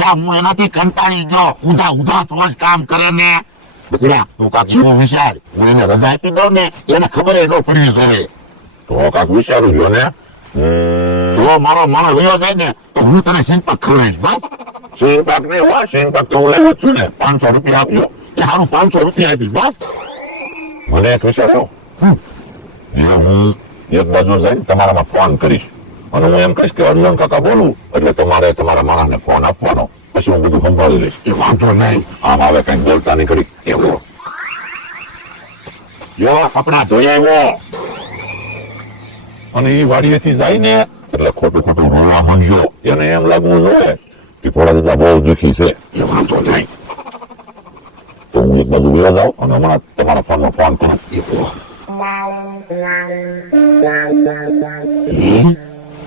અલ્યા હું એનાથી કંટાળી ગયો. ઊંધા ઊંધા રોજ કામ કરે ને. બકડ્યા તું કાક એવો વિચાર. હું એને રજા આપી દઉં ને એને ખબર ન પડવી જોઈએ. તો કાક વિચારું જો ને. જો મારો માણસ વયો જાય ને તો હું તને સિંપક ખવડાવીશ બસ. સીન પાક નહીં હોય, સીન પાક તો હું લેવો જ છું ને. 500 રૂપિયા આપજો. કે હારું 500 રૂપિયા આપીશ બસ. મને એક વિચાર આવ્યો. એ હું એક બાજુ જઈને તમારામાં ફોન કરીશ અને હું એમ કહીશ કે અર્જુન કાકા બોલું એટલે તમારે તમારા માણસને ફોન આપવાનો. પછી હું બધું સંભાળી લઈશ. એ વાંધો નહીં. આમ આવે કઈ બોલતા નહીં કરી એવો જો કપડા ધોઈ આવ્યો અને એ વાડીએથી જાય ને એટલે ખોટું ખોટું રોવા માંડ્યો. એને એમ લાગવું જોઈએ કે થોડા દાદા બહુ દુઃખી છે. એ વાંધો નહીં. તો હું એક બાજુ ગયો જાઉં અને હમણાં તમારા ફોનમાં ફોન કરું. એવો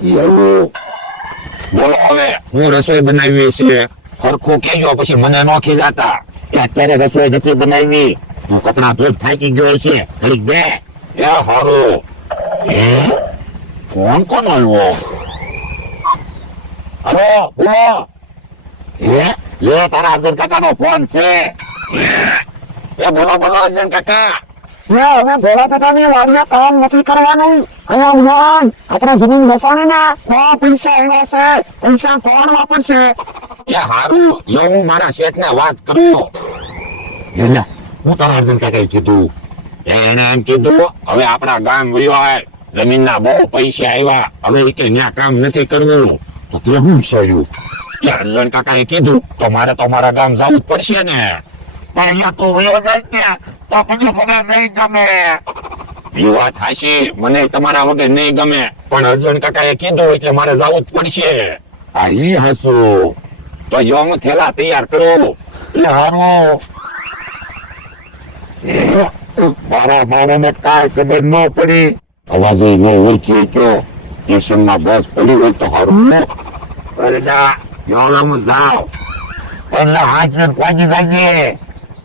એવું બોલો હવે. હું રસોઈ બનાવી છે. સરખું કેજો પછી મને નો ખીજાતા કે અત્યારે રસોઈ નથી બનાવી. તું કપડા ધોઈ થાકી ગયો છે. ઘડીક બે. એ હારું. ફોન કોનો આવ્યો? હલો બોલો. એ તારા અર્જુન કાકાનો ફોન છે. એ બોલો બોલો અર્જુન કાકા. હવે ભોળા કાકાની વાડીએ કામ નથી કરવાનું. અહીંયા આપણે જમીન વેચાણી ને પૈસા આવ્યા છે. પૈસા કોણ વાપરશે? એ હારું યો હું મારા શેઠને વાત કરું. એલા હું તારા અર્જુન કાકાએ કીધું. એને એમ કીધું હવે આપણા ગામ વયો આય. જમીનના બહુ પૈસા આવ્યા. હવે ઈ કે ન્યા કામ નથી કરવું. તો તે હું વિચાર્યું. એ અર્જુન કાકાએ કીધું તો મારે તો મારા ગામ જવું જ પડશે ને. પણ અહીંયા તો વયો જાય ને તો પછી મને નહીં ગમે. એ વાત હાચી. મને તમારા વગર નહીં ગમે પણ અર્જુન કાકાએ કીધું એટલે મારે જવું જ પડશે. આ ઈ હસું. તો જો હું થેલા તૈયાર કરું. એ હારું. મારા માણસને કાંઈ ખબર ન પડી. અવાજે ન ઓળખી ગયો. સ્ટેશનમાં બસ પડી હોય તો હારું. અરેડા યોલા હું જાઉં. એટલે 5 મિનિટ પહોંચી જાય.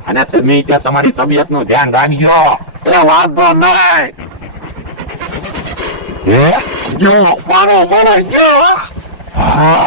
અને તમે ત્યાં તમારી તબિયતનું ધ્યાન રાખજો. એ વાંધો નહીં. જો મારો મને જો. હા